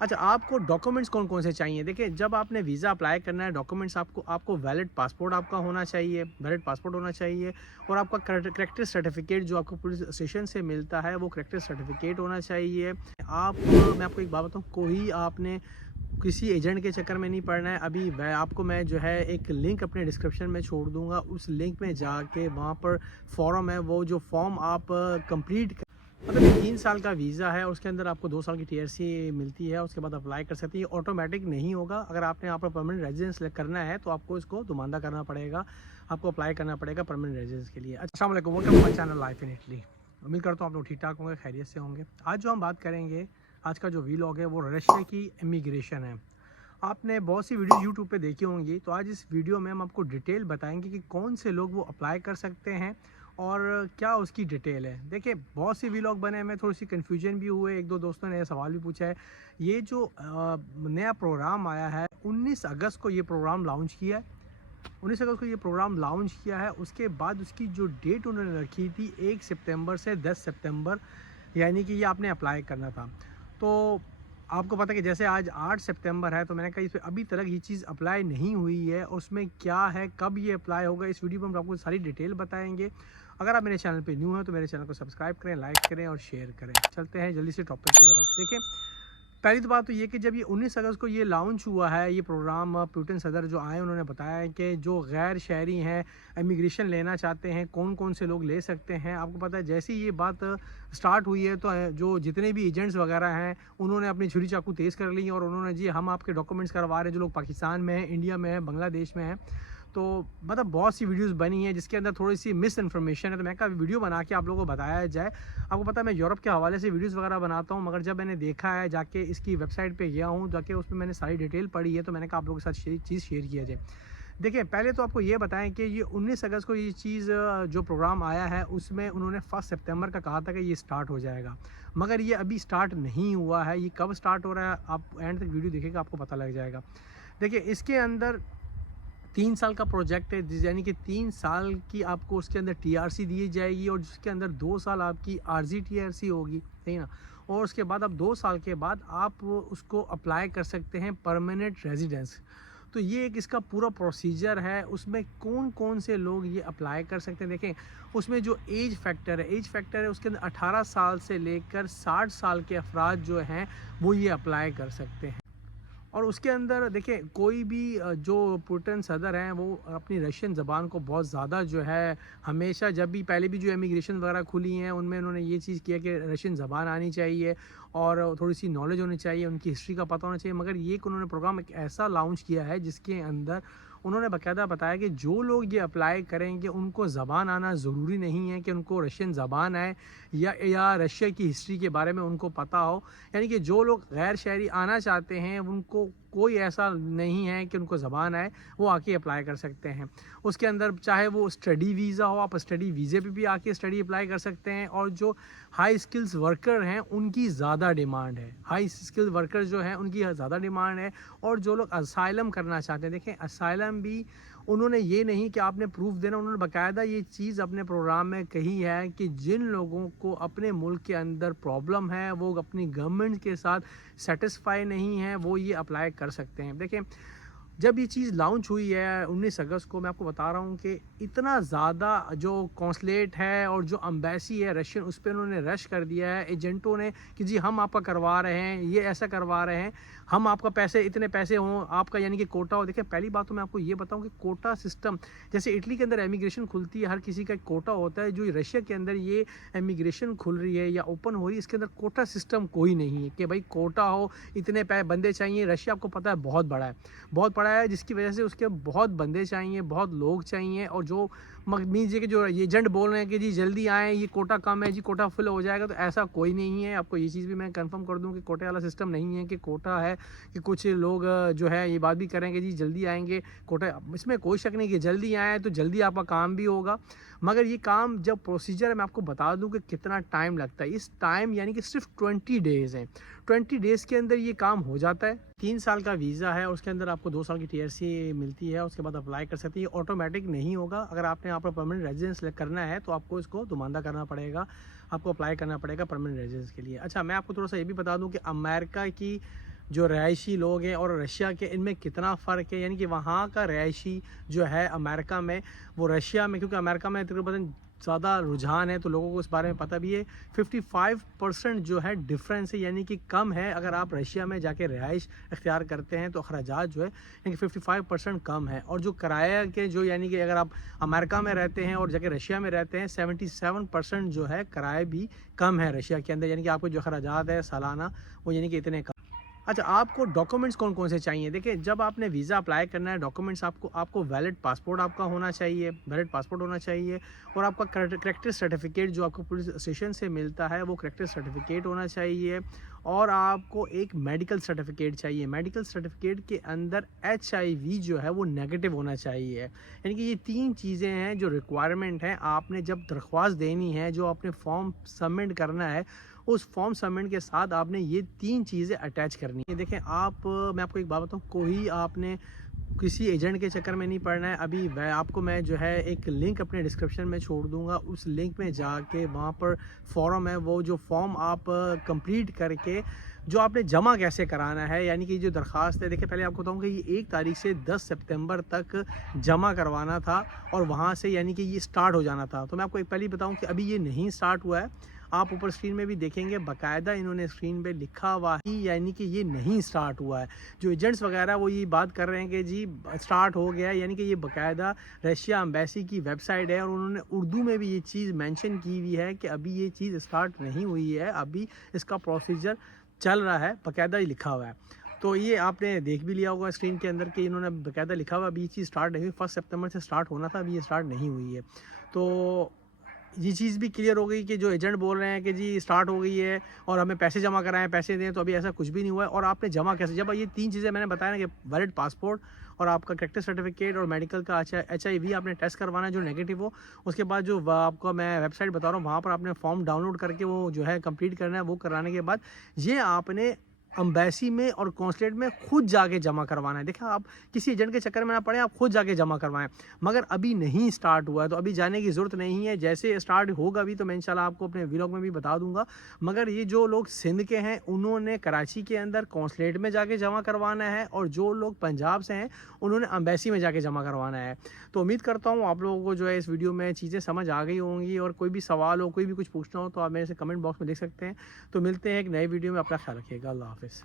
अच्छा, आपको डॉक्यूमेंट्स कौन-कौन से चाहिए? देखिए, जब आपने वीज़ा अप्लाई करना है, डॉक्यूमेंट्स आपको आपको वैलिड पासपोर्ट आपका होना चाहिए, वैलिड पासपोर्ट होना चाहिए और आपका करैक्टर सर्टिफ़िकेट जो आपको पुलिस स्टेशन से मिलता है, वो करैक्टर सर्टिफ़िकेट होना चाहिए। मैं आपको एक बात बताऊँ, कोई आपने किसी एजेंट के चक्कर में नहीं पड़ना है। अभी मैं जो है एक लिंक अपने डिस्क्रिप्शन में छोड़ दूँगा, उस लिंक में जाके वहाँ पर फॉर्म है, वो जो फॉर्म आप कंप्लीट मतलब ये 3 साल का वीज़ा है, उसके अंदर आपको 2 साल की टीआरसी मिलती है, उसके बाद अप्लाई कर सकती है। ऑटोमेटिक नहीं होगा, अगर आपने यहाँ पर परमानेंट रेजिडेंस सेलेक्ट करना है, तो आपको इसको दुमानदा करना पड़ेगा, आपको अप्लाई करना पड़ेगा परमानेंट रेजिडेंस के लिए। अस्सलाम वालेकुम, welcome to my channel life in Italy. उम्मीद करता हूँ आप लोग ठीक-ठाक होंगे, खैरियत से होंगे। आज जो हम बात करेंगे, आज का जो वीलॉग है, वो रशिया की इमिग्रेशन है। आपने बहुत सी वीडियोज़ यूट्यूब पे देखी होंगी, तो आज इस वीडियो में हम आपको डिटेल बताएँगे कि कौन से लोग वो अप्लाई कर सकते हैं और क्या उसकी डिटेल है। देखिए, बहुत से व्लॉग बने में थोड़ी-सी कन्फ्यूजन भी हुए, 1-2 दोस्तों ने सवाल भी पूछा है। ये जो नया प्रोग्राम आया है, 19 अगस्त को ये प्रोग्राम लॉन्च किया है। 19 अगस्त को ये प्रोग्राम लॉन्च किया है, उसके बाद उसकी जो डेट उन्होंने रखी थी 1 सितंबर से 10 सितंबर, यानी कि ये आपने अप्लाई करना था। तो आपको पता है कि जैसे आज 8 सितंबर है, तो मैंने कहा इस पे अभी तक ये चीज़ अप्लाई नहीं हुई है, उसमें क्या है, कब ये अप्लाई होगा, इस वीडियो में हम आपको सारी डिटेल बताएँगे। अगर आप मेरे चैनल पे न्यू हैं, तो मेरे चैनल को सब्सक्राइब करें, लाइक करें और शेयर करें। चलते हैं जल्दी से टॉपिक की तरफ। देखिए, पहली तो बात तो ये कि जब ये 19 अगस्त को ये लॉन्च हुआ है, ये प्रोग्राम पुतिन सदर जो आए उन्होंने बताया है कि जो गैर शहरी हैं, इमिग्रेशन लेना चाहते हैं, कौन-कौन से लोग ले सकते हैं। आपको पता है जैसे ही ये बात स्टार्ट हुई है, तो जो जितने भी एजेंट्स वगैरह हैं, उन्होंने अपनी छुरी चाकू तेज़ कर ली और उन्होंने जी हम आपके डॉक्यूमेंट्स करवा रहे हैं, जो लोग पाकिस्तान में हैं, इंडिया में हैं, बांग्लादेश में हैं। तो मतलब बहुत सी वीडियोस बनी हैं जिसके अंदर थोड़ी-सी मिस इन्फॉर्मेशन है, तो मैं कहा वीडियो बना के आप लोगों को बताया जाए। आपको पता है मैं यूरोप के हवाले से वीडियोस वगैरह बनाता हूँ, मगर जब मैंने देखा है, जाके इसकी वेबसाइट पे गया हूँ, जाके उसमें मैंने सारी डिटेल पढ़ी है, तो मैंने कहा आप लोगों के साथ चीज़ शेयर किया जाए। देखिए, पहले तो आपको ये बताएँ कि ये 19 अगस्त को ये चीज़ जो प्रोग्राम आया है, उसमें उन्होंने 1 सितंबर का कहा था कि ये स्टार्ट हो जाएगा। मगर ये अभी स्टार्ट नहीं हुआ है, ये कब स्टार्ट हो रहा है, आप एंड तक वीडियो देखिएगा, आपको पता लग जाएगा। देखिए, इसके अंदर 3 साल का प्रोजेक्ट है, यानी कि 3 साल की आपको उसके अंदर टीआरसी दी जाएगी और जिसके अंदर 2 साल आपकी आरज़ी टीआरसी होगी, सही ना? और उसके बाद अब 2 साल के बाद आप उसको अप्लाई कर सकते हैं परमानेंट रेजिडेंस। तो ये एक इसका पूरा प्रोसीजर है, उसमें कौन-कौन से लोग ये अप्लाई कर सकते हैं। देखें, उसमें जो एज फैक्टर है उसके अंदर 18 साल से लेकर 60 साल के अफराद जो हैं, वो ये अप्लाई कर सकते हैं। और उसके अंदर देखिए, कोई भी जो पुतिन सदर हैं, वो अपनी रशियन ज़बान को बहुत ज़्यादा जो है, हमेशा जब भी पहले भी जो इमिग्रेशन वगैरह खुली हैं, उनमें उन्होंने ये चीज़ किया कि रशियन ज़बान आनी चाहिए और थोड़ी-सी नॉलेज होनी चाहिए, उनकी हिस्ट्री का पता होना चाहिए। मगर ये एक उन्होंने प्रोग्राम एक ऐसा लॉन्च किया है, जिसके अंदर उन्होंने बाकायदा बताया कि जो लोग ये अप्लाई करेंगे, उनको ज़बान आना ज़रूरी नहीं है कि उनको रशियन ज़बान आए या रशिया की हिस्ट्री के बारे में उनको पता हो। यानी कि जो लोग गैर शहरी आना चाहते हैं, उनको कोई ऐसा नहीं है कि उनको ज़बान आए, वो आके अप्लाई कर सकते हैं। उसके अंदर चाहे वो स्टडी वीज़ा हो, आप स्टडी वीज़े पे भी आके स्टडी अप्लाई कर सकते हैं। और जो हाई स्किल्स वर्कर हैं, उनकी ज़्यादा डिमांड है। हाई स्किल्ड वर्कर जो हैं, उनकी ज़्यादा डिमांड है। और जो लोग असाइलम करना चाहते हैं, देखें असाइलम भी उन्होंने ये नहीं कि आपने प्रूफ देना, उन्होंने बाकायदा ये चीज़ अपने प्रोग्राम में कही है कि जिन लोगों को अपने मुल्क के अंदर प्रॉब्लम है, वो अपनी गवर्नमेंट के साथ सेटिस्फाई नहीं है, वो ये अप्लाई कर सकते हैं। देखिए, जब ये चीज़ लॉन्च हुई है 19 अगस्त को, मैं आपको बता रहा हूँ कि इतना ज़्यादा जो कॉन्सुलेट है और जो एम्बेसी है रशियन, उस पे उन्होंने रश कर दिया है एजेंटों ने कि जी हम आपका करवा रहे हैं, ये ऐसा करवा रहे हैं, हम आपका पैसे इतने पैसे हों आपका, यानी कि कोटा हो। देखिए, पहली बात तो मैं आपको ये बताऊँ कि कोटा सिस्टम, जैसे इटली के अंदर इमिग्रेशन खुलती है, हर किसी का एक कोटा होता है, जो रशिया के अंदर ये इमिग्रेशन खुल रही है या ओपन हो रही है, इसके अंदर कोटा सिस्टम कोई नहीं है कि भाई कोटा हो, इतने बंदे चाहिए। रशिया आपको पता है बहुत बड़ा है, बहुत बड़ा है, जिसकी वजह से उसके बहुत बंदे चाहिए, बहुत लोग चाहिए। और जो मीन्स ये कि जो एजेंट बोल रहे हैं कि जी जल्दी आएँ, ये कोटा कम है जी, कोटा फुल हो जाएगा, तो ऐसा कोई नहीं है। आपको ये चीज़ भी मैं कंफर्म कर दूं कि कोटे वाला सिस्टम नहीं है कि कोटा है कि कुछ लोग जो है ये बात भी करेंगे जी जल्दी आएंगे कोटा। इसमें कोई शक नहीं कि जल्दी आए तो जल्दी आपका काम भी होगा। मगर ये काम जब प्रोसीजर है, मैं आपको बता दूं कि कितना टाइम लगता है। इस टाइम यानी कि सिर्फ 20 डेज़ हैं, 20 डेज़ के अंदर ये काम हो जाता है। 3 साल का वीज़ा है, उसके अंदर आपको 2 साल की टीआरसी मिलती है, उसके बाद अप्लाई कर सकती है। ऑटोमेटिक नहीं होगा, अगर आपने यहाँ पर परमानेंट रेजिडेंस सेलेक्ट करना है, तो आपको इसको दुमानदा करना पड़ेगा, आपको अप्लाई करना पड़ेगा परमानेंट रेजिडेंस के लिए। अच्छा, मैं आपको थोड़ा सा ये भी बता दूं कि अमेरिका की जो रहायशी लोग हैं और रशिया के, इनमें कितना फ़र्क है, यानी कि वहाँ का रहायशी जो है अमेरिका में, वो रशिया में, क्योंकि अमेरिका में तकरीबन ज़्यादा रुझान है तो लोगों को इस बारे में पता भी है। 55% जो है डिफरेंस है, यानी कि कम है। अगर आप रशिया में जाके रिहाइश इख्तियार करते हैं तो अखराजात जो है यानी कि 55% कम है। और जो किराया के जो, यानी कि अगर आप अमेरिका में रहते हैं और जाके रशिया में रहते हैं, 77% जो है किराया भी कम है रशिया के अंदर, यानी कि आपको जो अखराजात है सालाना वो यानी कि इतने कम। अच्छा, आपको डॉक्यूमेंट्स कौन कौन से चाहिए? देखिए, जब आपने वीज़ा अप्लाई करना है, डॉक्यूमेंट्स आपको वैलिड पासपोर्ट आपका होना चाहिए, वैलिड पासपोर्ट होना चाहिए। और आपका करैक्टर सर्टिफिकेट जो आपको पुलिस स्टेशन से मिलता है वो करैक्टर सर्टिफिकेट होना चाहिए। और आपको एक मेडिकल सर्टिफिकेट चाहिए। मेडिकल सर्टिफिकेट के अंदर HIV जो है वो नेगेटिव होना चाहिए। यानी कि ये 3 चीज़ें हैं जो रिक्वायरमेंट हैं। आपने जब दरख्वास्त देनी है, जो आपने फॉर्म सबमिट करना है, उस फॉर्म सबमिट के साथ आपने ये 3 चीज़ें अटैच करनी है। देखें, मैं आपको एक बात बताऊँ, कोई आपने किसी एजेंट के चक्कर में नहीं पड़ना है। अभी आपको मैं जो है एक लिंक अपने डिस्क्रिप्शन में छोड़ दूंगा, उस लिंक में जाके वहाँ पर फॉर्म है, वो जो फॉर्म आप कंप्लीट करके जो आपने जमा कैसे कराना है, यानी कि जो दरख्वास्त है, देखिए पहले आपको बताऊँ कि ये 1 तारीख से 10 सितंबर तक जमा करवाना था और वहाँ से यानी कि ये स्टार्ट हो जाना था। तो मैं आपको एक पहले ही बताऊँ कि अभी ये नहीं स्टार्ट हुआ है। आप ऊपर स्क्रीन में भी देखेंगे, बाकायदा इन्होंने स्क्रीन पे लिखा हुआ है यानी कि ये नहीं स्टार्ट हुआ है। जो एजेंट्स वगैरह वो ये बात कर रहे हैं कि जी स्टार्ट हो गया है, यानी कि ये बाकायदा रशिया एम्बेसी की वेबसाइट है और उन्होंने उर्दू में भी ये चीज़ मेंशन की हुई है कि अभी ये चीज़ स्टार्ट नहीं हुई है, अभी इसका प्रोसीजर चल रहा है, बाकायदा ही लिखा हुआ है। तो ये आपने देख भी लिया होगा स्क्रीन के अंदर कि इन्होंने बाकायदा लिखा हुआ, अभी ये चीज़ स्टार्ट नहीं हुई। 1 सितंबर से स्टार्ट होना था, अभी ये स्टार्ट नहीं हुई है। तो ये चीज़ भी क्लियर हो गई कि जो एजेंट बोल रहे हैं कि जी स्टार्ट हो गई है और हमें पैसे जमा कराएं, पैसे दें, तो अभी ऐसा कुछ भी नहीं हुआ है। और आपने जमा कैसे, जब ये 3 चीज़ें मैंने बताया ना कि वैलिड पासपोर्ट और आपका करैक्टर सर्टिफिकेट और मेडिकल का HIV आपने टेस्ट करवाना है जो नेगेटिव हो। उसके बाद जो आपको मैं वेबसाइट बता रहा हूँ वहाँ पर आपने फॉर्म डाउनलोड करके वो जो है कंप्लीट करना है। वो कराने के बाद ये आपने एम्बेसी में और कॉन्सुलेट में खुद जाके जमा करवाना है। देखिए, आप किसी एजेंट के चक्कर में ना पड़े, आप खुद जाके जमा करवाएं। मगर अभी नहीं स्टार्ट हुआ है तो अभी जाने की ज़रूरत नहीं है। जैसे स्टार्ट होगा भी तो मैं इंशाल्लाह आपको अपने व्लॉग में भी बता दूंगा। मगर ये जो लोग सिंध के हैं उन्होंने कराची के अंदर कॉन्सुलेट में जाके जमा करवाना है, और जो लोग पंजाब से हैं उन्होंने एम्बेसी में जाके जमा करवाना है। तो उम्मीद करता हूँ आप लोगों को जो है इस वीडियो में चीज़ें समझ आ गई होंगी। और कोई भी सवाल हो, कोई भी कुछ पूछना हो तो आप मेरे से कमेंट बॉक्स में लिख सकते हैं। तो मिलते हैं एक नए वीडियो में। अपना ख्याल रखिएगा। अल्लाह हाफिज़।